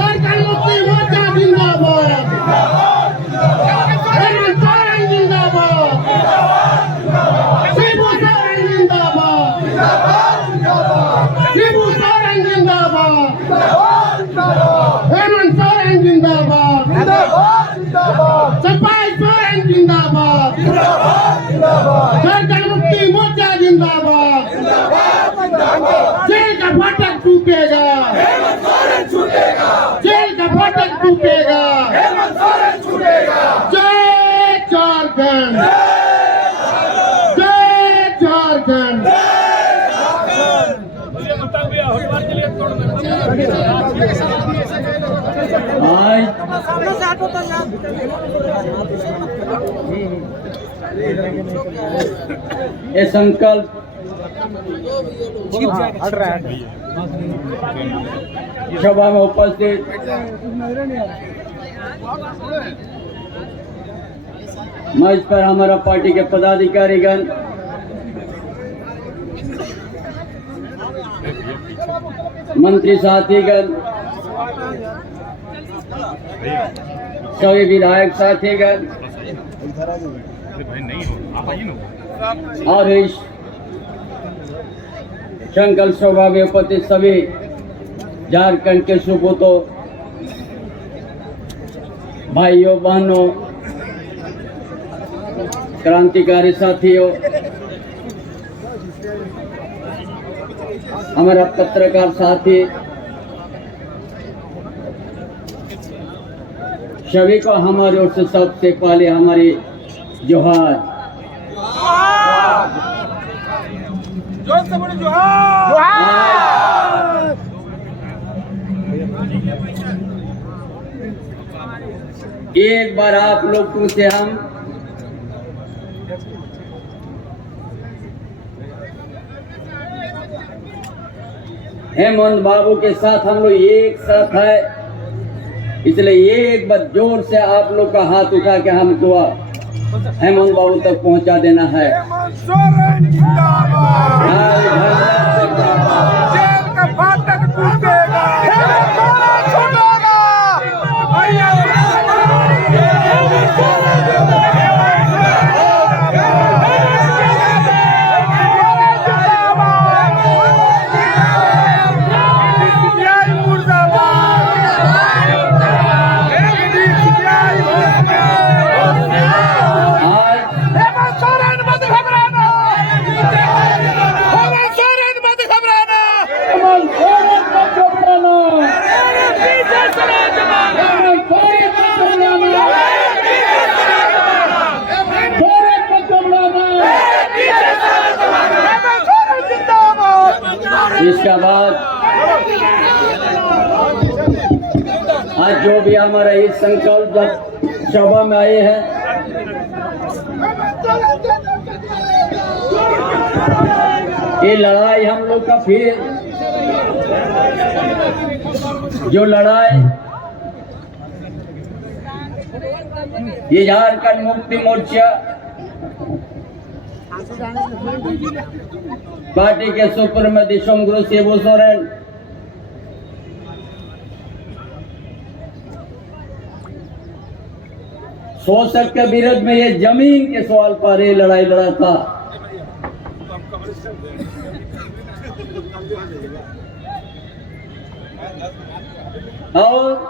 झारखंड मुक्ति मोर्चा जिंदाबाद, हेमंत सोरेन जिंदाबाद, शिबू सोरेन जिंदाबाद, शिबू सोरेन जिंदाबाद, हेमंत सोरेन जिंदाबाद, सफाई सोरेन जिंदाबाद, झारखंड मुक्ति मोर्चा जिंदाबाद, जेल का फाटक टूटेगा, जेल का फाटक टूटेगा, जय झारखंड, जय झारखंड। ये संकल्प सभा में उपस्थित मंच पर हमारा पार्टी के पदाधिकारीगण, मंत्री साथीगण, सभी विधायक साथीगण और इस संकल्प सभा में उपस्थित सभी झारखंड के सुपूतों, भाइयों बहनों, क्रांतिकारी साथियों, हमारा पत्रकार साथी, सभी को हमारी ओर से सबसे पहले हमारी जोहार। एक बार आप लोगों से हम हेमंत बाबू के साथ हम लोग एक साथ है, इसलिए एक बार जोर से आप लोग का हाथ उठा के हमको हेमंत बाबू तक पहुंचा देना है। जेल का फाटक टूटेगा, इसके बाद आज जो भी हमारा इस संकल्प सभा में आए हैं, ये लड़ाई हम लोग का फिर जो लड़ाई ये झारखंड मुक्ति मोर्चा पार्टी के सुप्रीमो सोमगुरु शिबू सोरेन शोषक के विरोध में ये जमीन के सवाल पर ये लड़ाई लड़ा था। और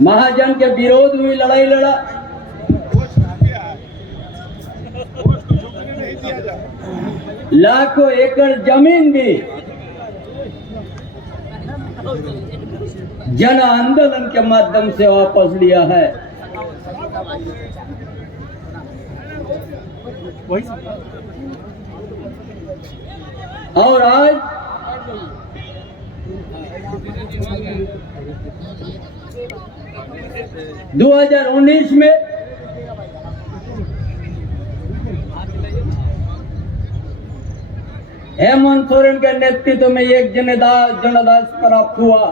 महाजन के विरोध में लड़ाई लड़ा, लाखों एकड़ जमीन भी जन आंदोलन के माध्यम से वापस लिया है। और आज दो 2019 में हेमंत सोरेन के नेतृत्व में एक जनादेश प्राप्त हुआ।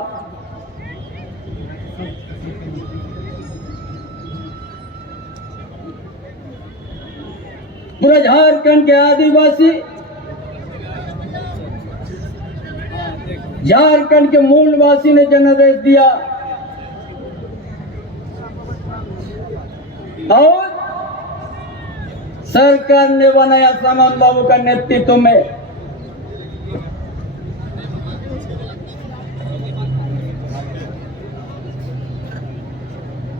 पूरे झारखंड के आदिवासी, झारखंड के मूलवासी ने जनादेश दिया और सरकार ने बनाया सामंत बाबू का नेतृत्व में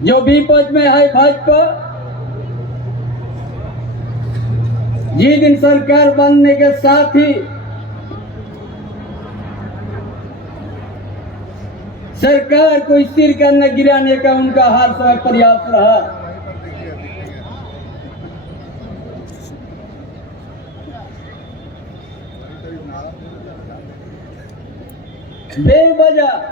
जो विपक्ष में है भाजपा, जिस दिन सरकार बनने के साथ ही सरकार को स्थिर करने गिराने का उनका हर समय प्रयास रहा। बेवजह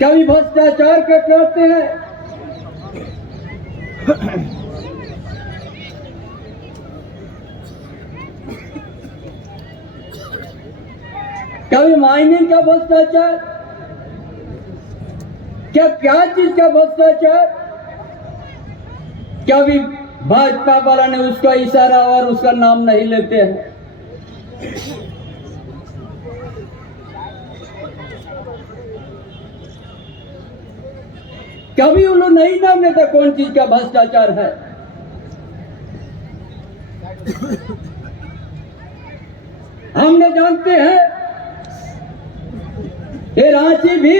कभी भ्रष्टाचार करते हैं, कभी माइनिंग का भ्रष्टाचार, क्या चीज का भ्रष्टाचार, कभी भाजपा वाला ने उसका इशारा और उसका नाम नहीं लेते हैं। कभी उन लोग नहीं नाम लेता कौन चीज का भ्रष्टाचार है। हमने जानते हैं ये रांची भी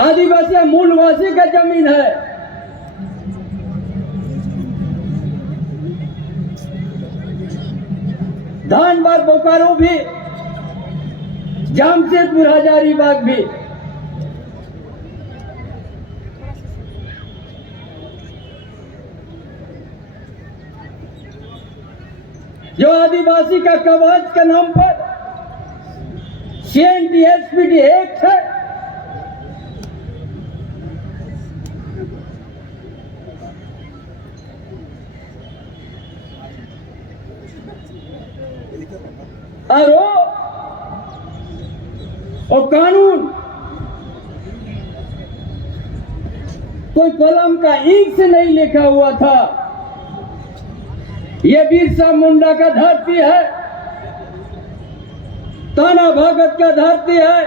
आदिवासी मूलवासी का जमीन है। धनबाद बोकारो भी, जमशेदपुर हजारीबाग भी। जो आदिवासी का कवच के नाम पर CNTSPD एक्ट है, और वो कानून कोई कलम का इंक से नहीं लिखा हुआ था। ये बिरसा मुंडा का धरती है, ताना भगत का धरती है,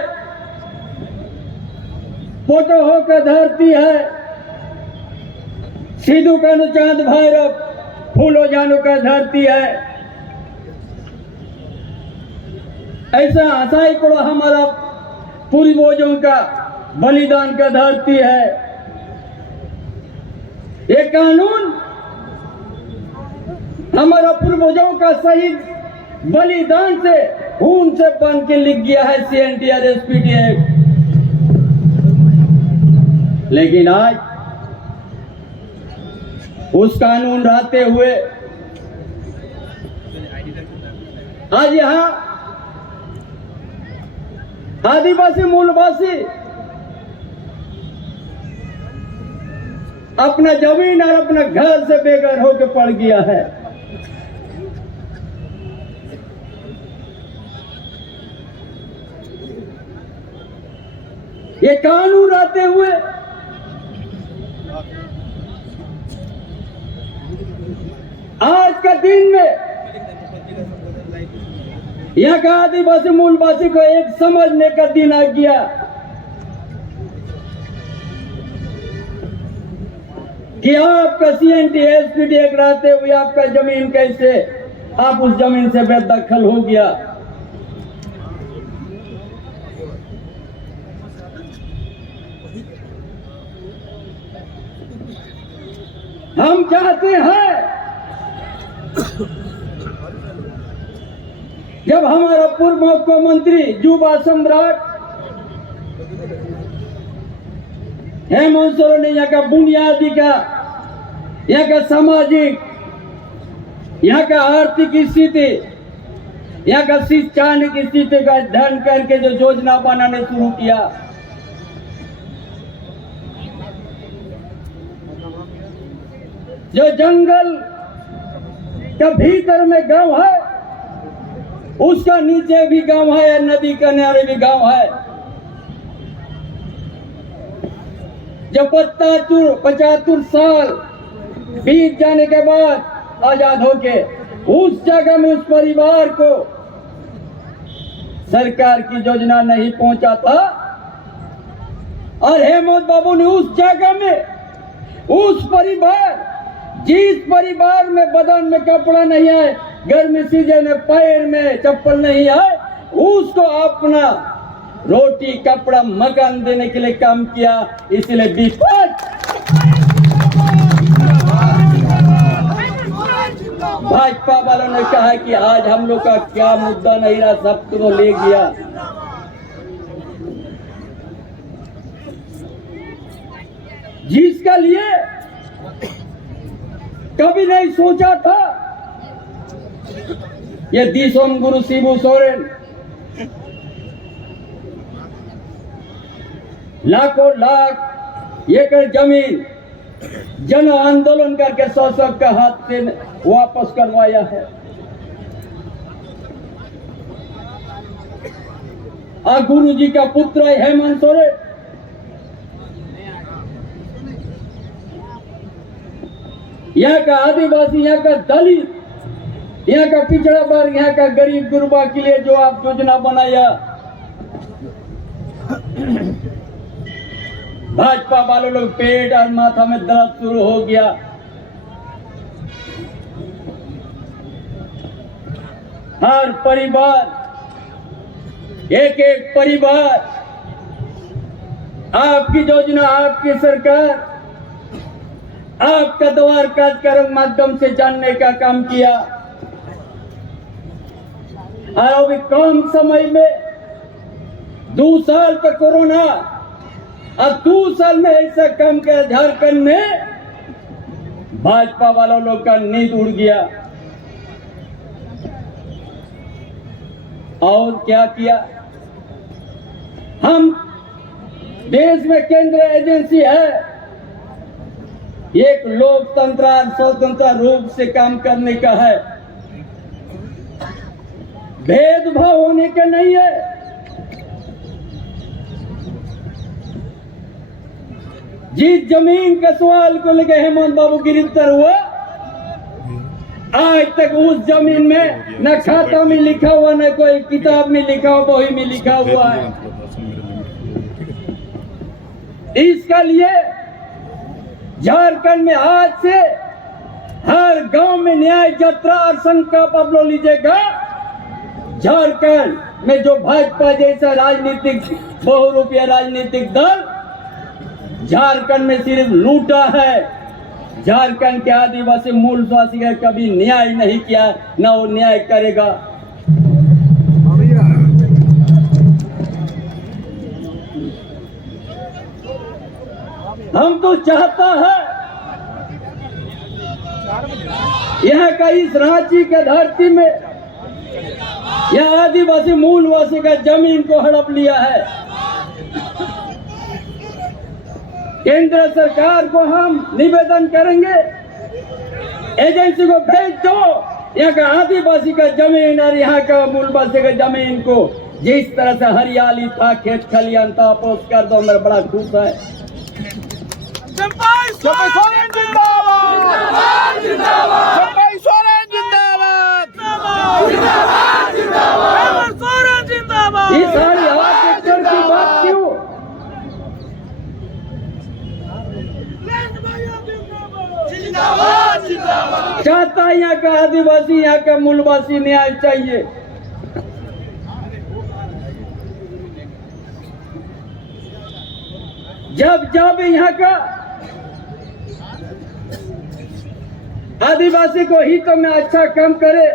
पोटोहो का धरती है, सिद्धू कानू चांद भैरव फूलो जानू का धरती है। ऐसा सैकड़ों हमारा पूर्वजों का बलिदान का धरती है। ये कानून हमारा पूर्वजों का शहीद बलिदान से खून से बन के लिख गया है CNTSPD एक्ट। लेकिन आज उस कानून रहते हुए आज यहाँ आदिवासी मूलवासी अपना जमीन और अपना घर से बेघर होकर पड़ गया है। ये कानून आते हुए आज का दिन में यहाँ का आदिवासी मूलवासी को एक समझने का दिन आ गया कि आपका CNTSPD एक्ट रहते हुए आपका जमीन कैसे आप उस जमीन से बेदखल हो गया। हम चाहते हैं जब हमारा पूर्व मुख्यमंत्री युवा सम्राट हेमंत सोरेन ने यहाँ का बुनियादी का, यहाँ का सामाजिक, यहाँ का आर्थिक स्थिति, यहाँ का शिक्षा की स्थिति का अध्ययन करके जो योजना बनाने शुरू किया, जो जंगल का भीतर में गांव है, उसका नीचे भी गांव है, नदी किनारे भी गांव है, जब 75 साल बीत जाने के बाद आजाद होके उस जगह में उस परिवार को सरकार की योजना नहीं पहुंचा था, और हेमंत बाबू ने उस जगह में उस परिवार, जिस परिवार में बदन में कपड़ा नहीं है, गर्मी सीजन में पैर में चप्पल नहीं है, उसको अपना रोटी कपड़ा मकान देने के लिए काम किया। इसलिए विपक्ष भाजपा वालों ने कहा कि आज हम लोग का क्या मुद्दा नहीं रहा, सब तो ले गया। जिसका लिए कभी नहीं सोचा था, ये दिसोम गुरु शिबू सोरेन लाखों लाख एकड़ जमीन जन आंदोलन करके 100 का हाथ से वापस करवाया है। और गुरु जी का पुत्र है हेमंत सोरेन, यहाँ का आदिवासी, यहाँ का दलित, यहाँ का पिछड़ा वर्ग, यहाँ का गरीब गुरबा के लिए जो आप योजना बनाया, भाजपा वालों लोग पेट और माथा में दर्द शुरू हो गया। हर परिवार, एक एक परिवार, आपकी योजना, आपकी सरकार, आपका द्वार कार्यक्रम माध्यम से जानने का काम किया। और अभी कम समय में 2 साल पे कोरोना, और 2 साल में ऐसा काम किया, झारखंड में भाजपा वालों लोग का नींद उड़ गया। और क्या किया? हम देश में केंद्र एजेंसी है, एक लोकतंत्र और स्वतंत्र रूप से काम करने का है, भेदभाव होने का नहीं है। जिस जमीन के सवाल को लेकर हेमंत बाबू गिरफ्तार हुआ, आज तक उस जमीन में न खाता में लिखा हुआ, न कोई किताब में लिखा हुआ, बही में लिखा हुआ है। इसका लिए झारखंड में आज से हर गांव में न्याय यात्रा और संकल्प आप लोग लीजिएगा। झारखंड में जो भाजपा जैसा राजनीतिक बहुरूपीय राजनीतिक दल झारखंड में सिर्फ लूटा है, झारखंड के आदिवासी मूलवासी का कभी न्याय नहीं किया, न वो न्याय करेगा। हम तो चाहता है यहाँ का इस रांची के धरती में यह आदिवासी मूलवासी का जमीन को हड़प लिया है। केंद्र सरकार को हम निवेदन करेंगे, एजेंसी को भेज दो, यहाँ का आदिवासी का जमीन और यहाँ का मूलवासी का जमीन को जिस तरह से हरियाली था, खेत खलियान था, पोस्ट कर दो। मेरा बड़ा खुश है। सोरेन जिंदाबाद, जिंदाबाद, सोरेन जिंदाबाद, जिंदाबाद, जिंदाबाद, सोरेन जिंदाबाद। ये सारी हाथ की बात क्यों? जिंदाबाद, जिंदाबाद। चाहता यहाँ का आदिवासी, यहाँ का मूलवासी न्याय चाहिए। जब जब यहाँ का आदिवासी को हित में अच्छा काम करे,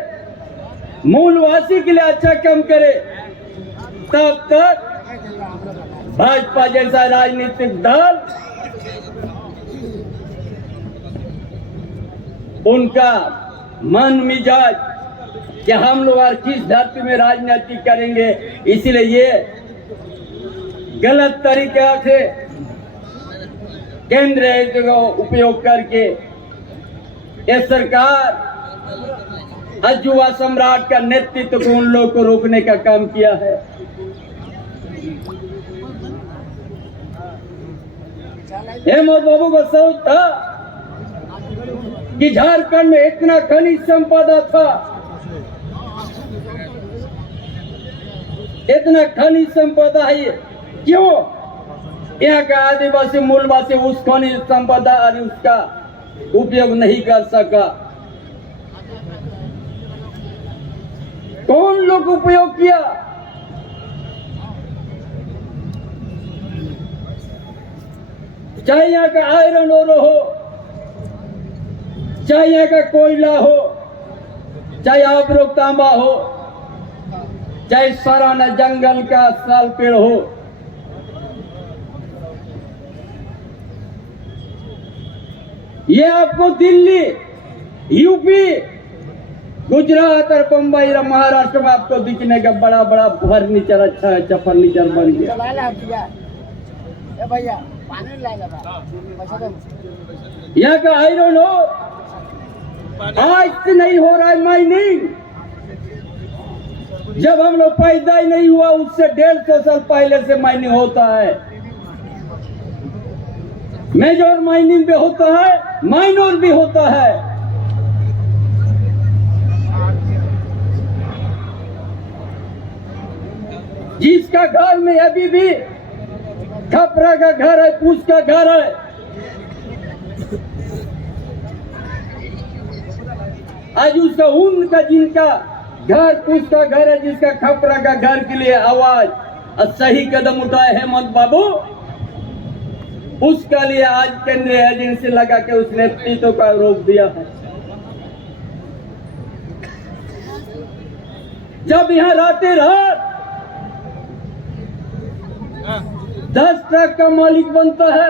मूलवासी के लिए अच्छा काम करे, तब तक भाजपा जैसा राजनीतिक दल उनका मन मिजाज कि हम लोग आज किस धरती में राजनीति करेंगे, इसीलिए ये गलत तरीके से केंद्र का उपयोग करके ये सरकार अजुआ सम्राट का नेतृत्व को उन लोगों को रोकने का काम किया है। हेमंत बाबू को सोच था कि झारखंड में इतना खनिज संपदा था, इतना खनिज संपदा है, क्यों यहाँ का आदिवासी मूलवासी उस खनिज संपदा और उसका उपयोग नहीं कर सका? कौन लोग उपयोग किया? चाहे यहाँ का आयरन ओर हो, चाहे यहाँ का कोयला हो, चाहे आबरोक तांबा हो, चाहे सराना जंगल का साल पेड़ हो, ये आपको दिल्ली, यूपी, गुजरात और बम्बई और महाराष्ट्र में आपको दिखने का बड़ा बड़ा फर्नीचर, अच्छा फर्नीचर बन गया। यहाँ का आयरन हो आज से नहीं हो रहा है माइनिंग, जब हम लोग पैदा ही नहीं हुआ उससे 150 साल पहले से माइनिंग होता है। मेजर माइनिंग भी होता है, माइनर भी होता है। जिसका घर में अभी भी खपरा का घर है, पूछ का घर है, आज उसका उनका जिनका घर पूछ का घर है, जिसका खपरा का घर के लिए आवाज सही कदम उठाए हेमंत बाबू, उसका लिए आज केंद्रीय एजेंसी लगा के उस नेतृत्व का रोक दिया है। जब यहाँ रातें रात 10 ट्रक का मालिक बनता है,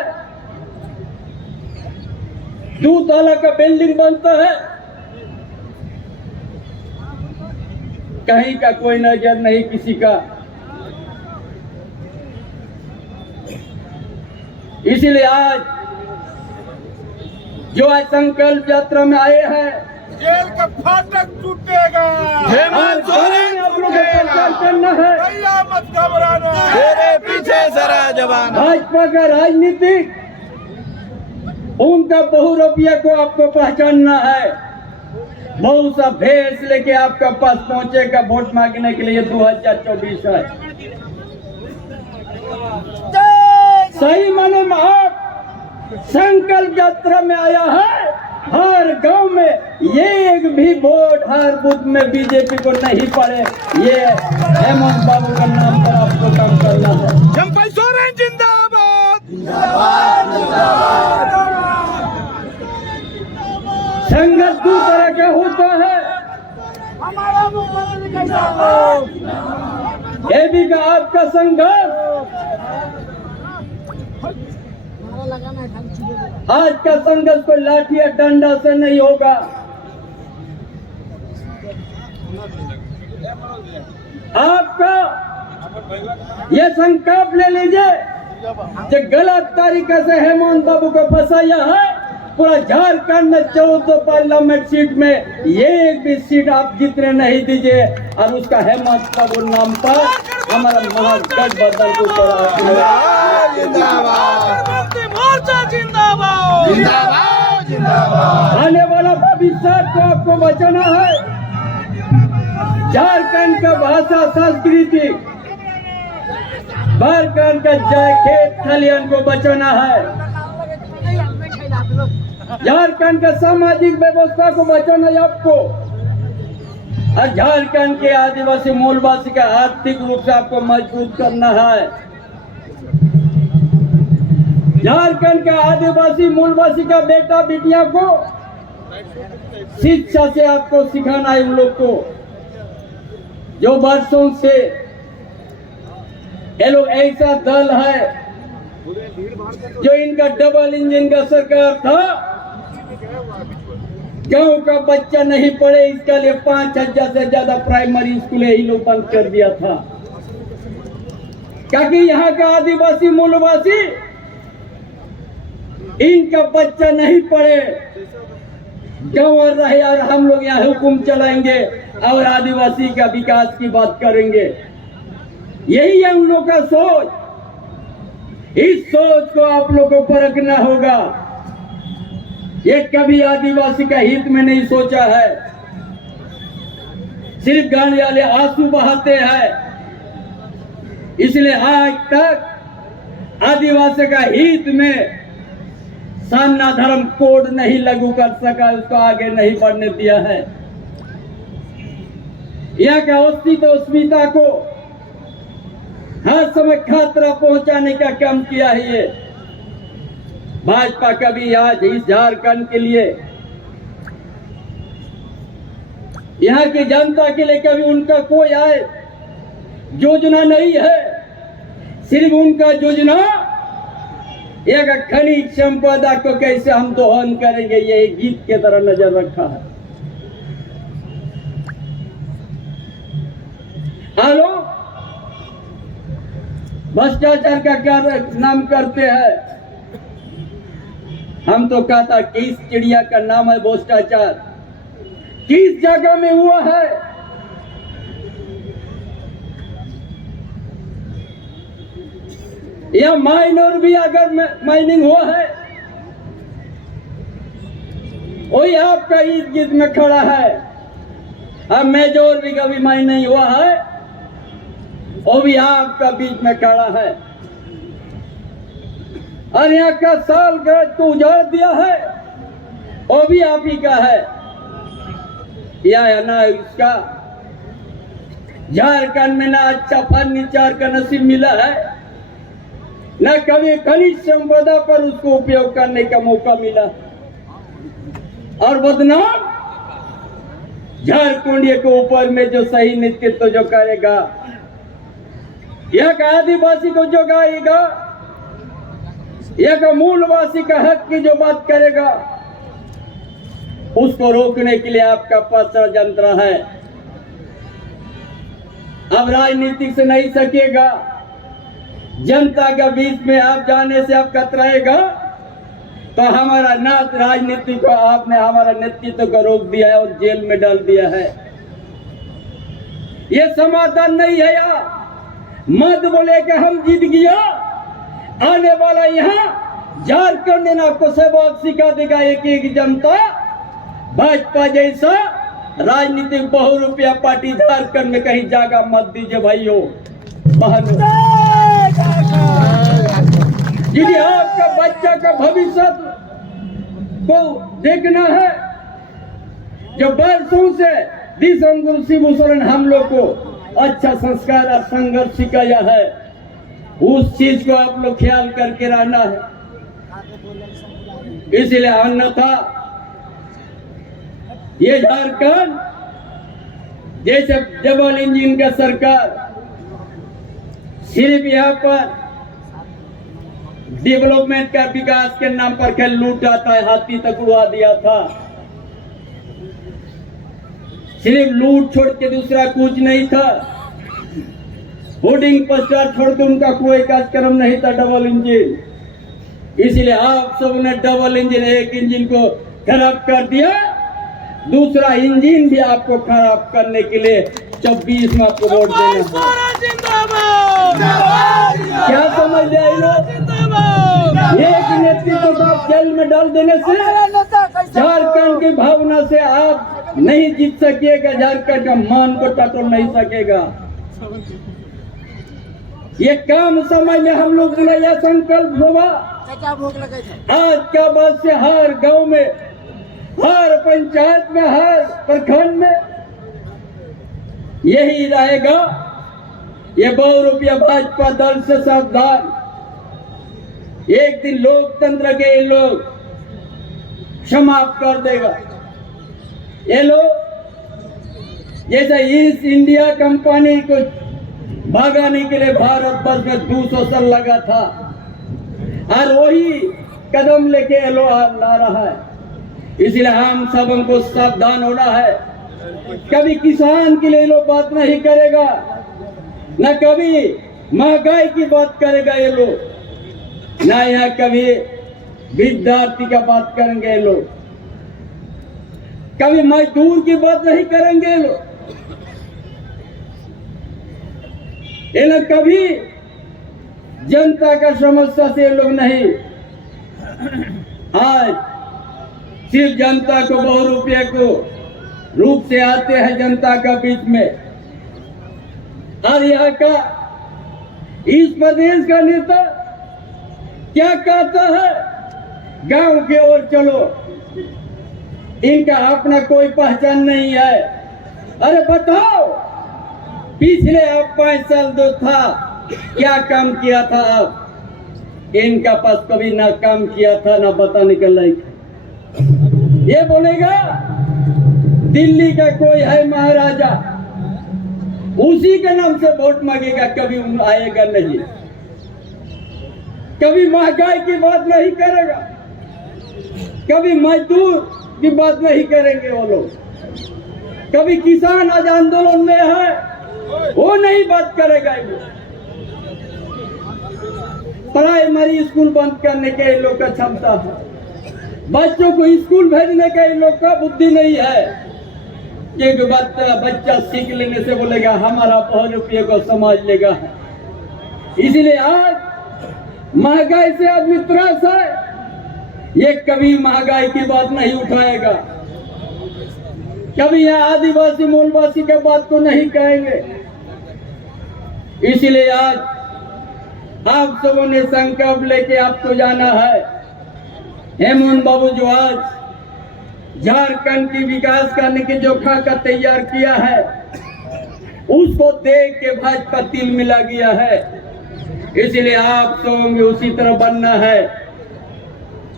2 ताला का बिल्डिंग बनता है, कहीं का कोई नजर नहीं किसी का। इसीलिए आज जो आज संकल्प यात्रा में आए हैं, जेल का फाटक टूटेगा, हेमंत सोरेन आप लोगों को प्रचार करना है, भैया मत घबराना, तेरे पीछे जरा जवान। भाजपा का राजनीतिक उनका बहुरूपिया को आपको पहचानना है। बहुत सा भेष लेके आपका पास पहुंचेगा वोट मांगने के लिए 2024 है। सही माने में आप संकल्प यात्रा में आया है, हर गांव में ये एक भी वोट हर बूथ में बीजेपी को नहीं पड़े, ये हेमंत बाबू का नाम पर आपको काम करना है। हेमंत सोरेन जिंदाबाद, संघर्ष 2 तरह का होता है, एबी का आपका संघर्ष, आज का संघर्ष कोई लाठी या डंडा से नहीं होगा। आपका ये संकल्प ले लीजिए, जो गलत तरीके से हेमंत बाबू को फंसाया है, पूरा झारखंड में 14 पार्लियामेंट सीट में ये एक भी सीट आप जितने नहीं दीजिए, और उसका हेमंत बाबू नाम पर हमारा महागठबंधन को आने वाला भविष्य को आपको बचाना है। झारखंड का भाषा संस्कृति, झारखंड का जय खेत खलियान को बचाना है, झारखंड का सामाजिक व्यवस्था को बचाना है आपको, और झारखंड के आदिवासी मूलवासी का आर्थिक रूप से आपको मजबूत करना है। झारखंड का आदिवासी मूलवासी का बेटा बेटिया को शिक्षा से आपको सिखाना है, उन लोग को जो वर्षों से ये लोग ऐसा दल है जो इनका डबल इंजन का सरकार था, गांव का बच्चा नहीं पढ़े इसका लिए 5000 से ज्यादा प्राइमरी स्कूल ही लोग बंद कर दिया था, क्योंकि यहाँ का आदिवासी मूलवासी इनका बच्चा नहीं पढ़े, गाँव रहे और हम लोग यहाँ हुकुम चलाएंगे और आदिवासी का विकास की बात करेंगे। यही है उन लोगों का सोच। इस सोच को आप लोगों को परखना होगा। ये कभी आदिवासी का हित में नहीं सोचा है, सिर्फ गाने वाले आंसू बहाते हैं। इसलिए आज तक आदिवासी का हित में सामना धर्म कोड नहीं लागू कर सका, उसको आगे नहीं बढ़ने दिया है। यहाँ का अस्तित्व अस्मिता को हर समय खतरा पहुंचाने का काम किया है ये भाजपा। कभी आज इस झारखंड के लिए, यहाँ की जनता के लिए कभी उनका कोई आय योजना नहीं है। सिर्फ उनका योजना एक खनिज संपदा को कैसे हम दोहन करेंगे, ये गीत के तरह नजर रखा है। हेलो, भ्रष्टाचार का क्या नाम करते हैं? हम तो कहता किस चिड़िया का नाम है भ्रष्टाचार, किस जगह में हुआ है? या माइनर भी अगर माइनिंग हुआ है, वही आपका इस गीत में खड़ा है। अब मेजोर भी कभी माइनिंग हुआ है, वो भी आपका बीच में खड़ा है। और यहाँ का साल गज को उजाड़ दिया है, वो भी आप ही का है। या ना इसका झारखंड में ना अच्छा फर्नीचर का नसीब मिला है, न कभी खनिज संपदा पर उसको उपयोग करने का मौका मिला। और बदनाम झारखंड के ऊपर में जो सही नेतृत्व जो करेगा, यह का आदिवासी को जगाएगा, यह का मूलवासी का हक की जो बात करेगा, उसको रोकने के लिए आपका पास षड्यंत्र है। अब राजनीति से नहीं सकेगा, जनता के बीच में आप जाने से आप कतराएगा, तो हमारा नाथ राजनीति को आपने हमारा नेतृत्व को रोक दिया है और जेल में डाल दिया है। ये समाधान नहीं है। यार मत बोले कि हम जीत गया, आने वाला यहाँ झारखंड ने आपको सबक सिखा देगा। एक एक जनता भाजपा जैसा राजनीतिक बहुरूपिया पार्टी झारखंड में कहीं जागा मत दीजिए भाइयों बहनों। यदि आपका बच्चा का भविष्य को देखना है, जो बरसों से दिसंगुरु शिवशरण हम लोग को अच्छा संस्कार और संघर्ष सिखाया है, उस चीज को आप लोग ख्याल करके रहना है। इसलिए अन्यथा ये झारखंड जैसे डबल इंजन का सरकार सिर्फ यहाँ पर डेवलपमेंट का विकास के नाम पर खेल लूटाता है, हाथी तक उड़ा दिया था। सिर्फ लूट छोड़ के दूसरा कुछ नहीं था। होर्डिंग पोस्टर छोड़ के उनका कोई कार्यक्रम नहीं था डबल इंजन। इसलिए आप सब ने डबल इंजन, एक इंजन को खराब कर दिया, दूसरा इंजन भी आपको खराब करने के लिए 24 में आपको वोट देना है। क्या समझ रहे लोग? एक नेतृत्व को आप जेल में डाल देने से झारखंड की भावना से आप नहीं जीत सकिएगा, झारखंड का मान को टटोल नहीं सकेगा। ये काम समय में हम लोग ने यह संकल्प होगा, आज का बाद से हर गांव में, हर पंचायत में, हर प्रखंड में यही रहेगा। ये बहुरूपिया भाजपा दल से सावधान। एक दिन लोकतंत्र के ये लोग समाप्त कर देगा। ये लोग जैसे ईस्ट इंडिया कंपनी को भगाने के लिए भारत वर्ष में 200 साल लगा था, और वही कदम लेके ये लोग ला रहा है। इसलिए हम सब हमको सावधान होना है। कभी किसान के लिए लोग बात नहीं करेगा, न कभी महंगाई की बात करेगा ये लोग, ना यहाँ कभी विद्यार्थी का बात करेंगे ये लोग, कभी मजदूर की बात नहीं करेंगे ये लोग, ये लोग कभी जनता का समस्या से ये लोग नहीं, आज सिर्फ जनता को बहु रुपये को रूप से आते हैं जनता का बीच में। और यहाँ का इस प्रदेश का नेता क्या कहता है, गांव की ओर चलो, इनका अपना कोई पहचान नहीं है। अरे बताओ, पिछले आप 5 साल जो था क्या काम किया था? आप इनका पास कभी ना काम किया था ना बताने का लायक। ये बोलेगा दिल्ली का कोई है महाराजा, उसी के नाम से वोट मांगेगा, कभी आएगा नहीं। कभी महंगाई की बात नहीं करेगा, कभी मजदूर की बात नहीं करेंगे वो लोग, कभी किसान आज आंदोलन में है वो नहीं बात करेगा। प्राइमरी स्कूल बंद करने के इन लोग का क्षमता है, बच्चों को स्कूल भेजने का इन लोग का बुद्धि नहीं है। एक बच्चा सीख लेने से बोलेगा हमारा बहुत रुपये को समझ लेगा। इसलिए आज महंगाई से आदमी त्रस्त है, ये कभी महंगाई की बात नहीं उठाएगा, कभी यहाँ आदिवासी मूलवासी के बात को नहीं कहेंगे। इसलिए आज आप सबों ने संकल्प लेके आपको जाना है। हेमंत बाबू जो आज झारखंड की विकास करने के जो खाका तैयार किया है, उसको देख के भाजपा तिल मिला गया है। इसलिए आप सबों में उसी तरह बनना है।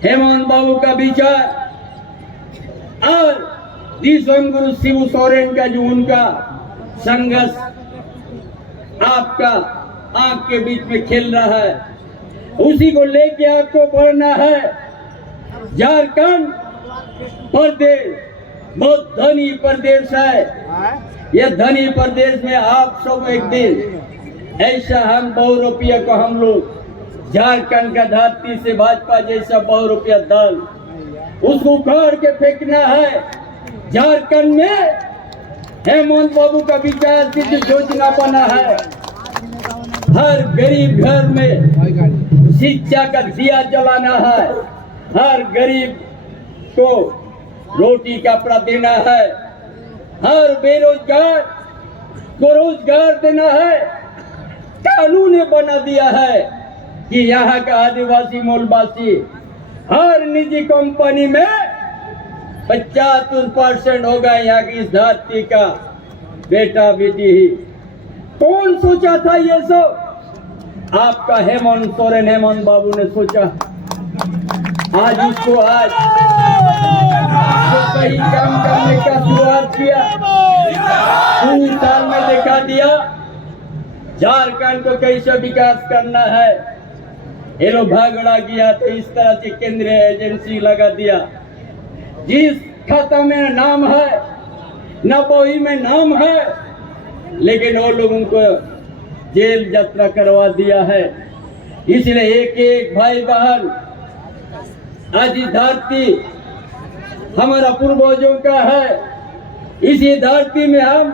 हेमंत बाबू का विचार और गुरु शिबू सोरेन का जो उनका संघर्ष आपका आंख के बीच में खेल रहा है, उसी को लेके आपको बढ़ना है। झारखंड प्रदेश बहुत धनी प्रदेश है, यह धनी प्रदेश में आप सब एक दिन ऐसा हम बहु रुपया को हम लोग झारखंड का धरती से भाजपा जैसा बहु रुपया दल उसको उखाड़ के फेंकना है। झारखंड में हेमंत बाबू का विचार सिद्ध योजना बना है, हर गरीब घर में शिक्षा का दिया जलाना है, हर गरीब को रोटी कपड़ा देना है, हर बेरोजगार को रोजगार देना है। कानून ने बना दिया है कि यहाँ का आदिवासी मूलवासी हर निजी कंपनी में 75% होगा यहाँ की इस धरती का बेटा बेटी ही। कौन सोचा था ये सब? आपका हेमंत सोरेन, हेमंत बाबू ने सोचा। आज उसको सही काम करने का शुरुआत किया, 2 साल में दिखा दिया झारखंड को कैसे विकास करना है। ये लोग भागड़ा गया तो इस तरह से केंद्रीय एजेंसी लगा दिया, जिस खाता में नाम है न वही में नाम है, लेकिन वो लोगों को जेल यात्रा करवा दिया है। इसलिए एक एक भाई बहन आज इस धरती हमारा पूर्वजों का है, इसी धरती में हम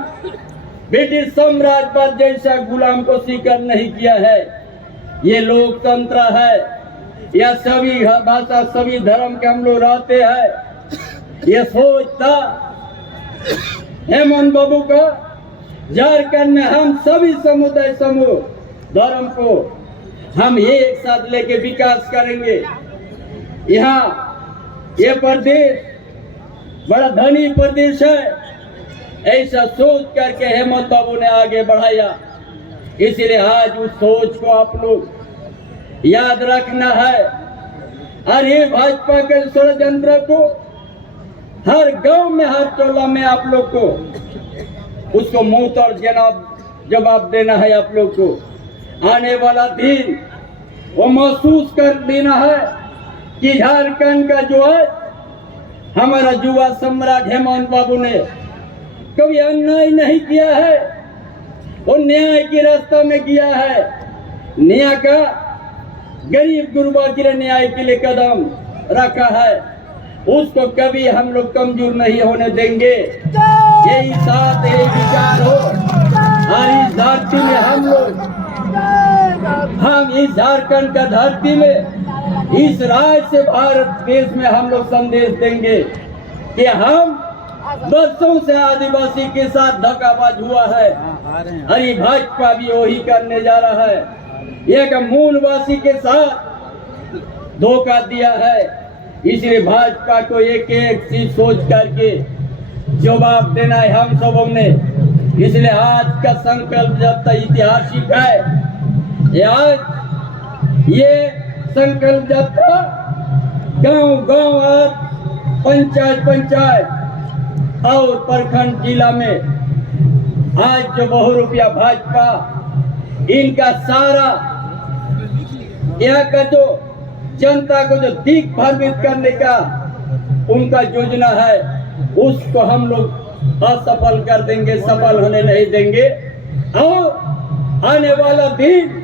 ब्रिटिश साम्राज्यवाद जैसा गुलाम को स्वीकार नहीं किया है। ये लोकतंत्र है, यह सभी भाषा सभी धर्म के हम लोग रहते हैं। ये सोच था हेमंत बाबू का, झारखंड में हम सभी समुदाय समूह धर्म को हम एक साथ लेके विकास करेंगे। यहाँ ये प्रदेश बड़ा धनी प्रदेश है, ऐसा सोच करके हेमंत बाबू ने आगे बढ़ाया। इसलिए आज उस सोच को आप लोग याद रखना है। और ये भाजपा के षड्यंत्र को हर गांव में हर टोला में आप लोग को उसको मुंह तोड़ जवाब देना है। आप लोग को आने वाला दिन वो महसूस कर देना है कि झारखंड का जो है हमारा युवा सम्राट हेमंत बाबू ने कभी अन्याय नहीं किया है, वो न्याय के रास्ता में गया है। न्याय का गरीब गुरबा के लिए न्याय के लिए कदम रखा है, उसको कभी हम लोग कमजोर नहीं होने देंगे। यही साथ यही विचार हो और इस धरती में हम लोग हम इस झारखंड का धरती में इस राज्य से भारत देश में हम लोग संदेश देंगे कि हम वर्षों से आदिवासी के साथ धोखाबाज हुआ है और ये भाजपा भी वही करने जा रहा है। एक मूलवासी के साथ धोखा दिया है, इसलिए भाजपा को एक एक चीज सोच करके जवाब देना है हम सबों ने। इसलिए आज का संकल्प जब ऐतिहासिक है। आज ये संकल्प यात्रा गांव गांव और पंचायत पंचायत और प्रखंड जिला में आज जो बहुरूपिया भाजपा इनका सारा यहाँ का जो जनता को जो दिख भ्रमित करने का उनका योजना है, उसको हम लोग असफल कर देंगे, सफल होने नहीं देंगे। और आने वाला दिन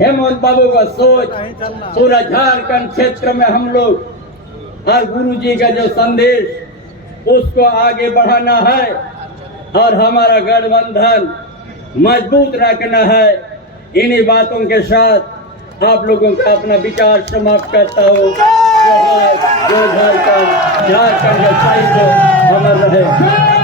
हेमंत बाबू का सोच पूरा झारखंड क्षेत्र में हम लोग और गुरु जी का जो संदेश उसको आगे बढ़ाना है और हमारा गठबंधन मजबूत रखना है। इन्हीं बातों के साथ आप लोगों का अपना विचार समाप्त करता हूँ। जो झारखंड हमारा रहे।